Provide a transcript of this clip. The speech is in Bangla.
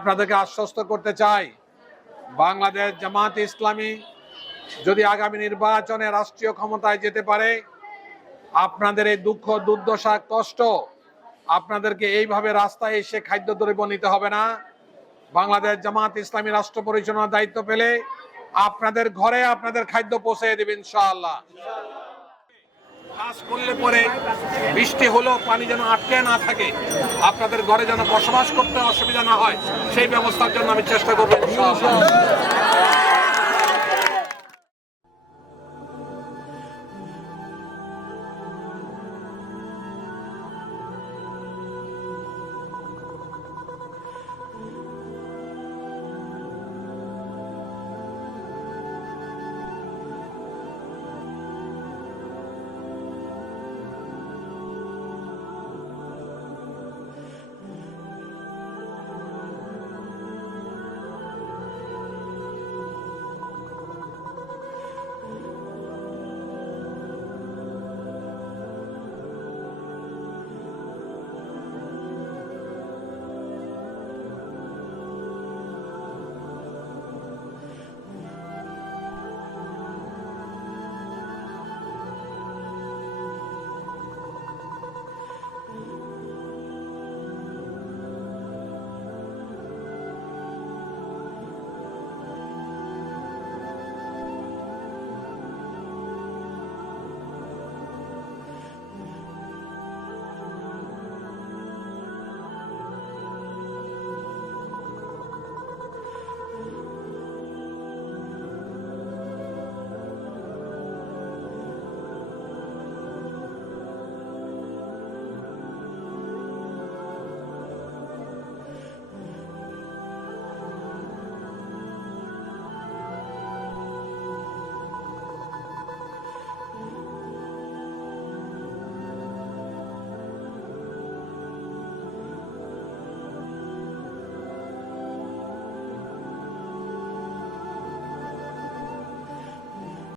আপনাদেরকে আশ্বস্ত করতে চাই, বাংলাদেশ জামাত ইসলামী যদি আগামী নির্বাচনে রাষ্ট্রীয় ক্ষমতায় যেতে পারে, আপনাদের এই দুঃখ, দুর্দশা, কষ্ট আপনাদেরকে এইভাবে রাস্তায় এসে খাদ্য দ্রব্য নিতে হবে না। বাংলাদেশ জামাত ইসলামী রাষ্ট্র পরিচালনার দায়িত্ব পেলে আপনাদের ঘরে আপনাদের খাদ্য পৌঁছে দেবে ইনশাআল্লাহ। কাজ করলে পরে বৃষ্টি হলেও পানি যেন আটকে না থাকে, আপনাদের ঘরে যেন বসবাস করতে অসুবিধা না হয়, সেই ব্যবস্থার জন্য আমি চেষ্টা করব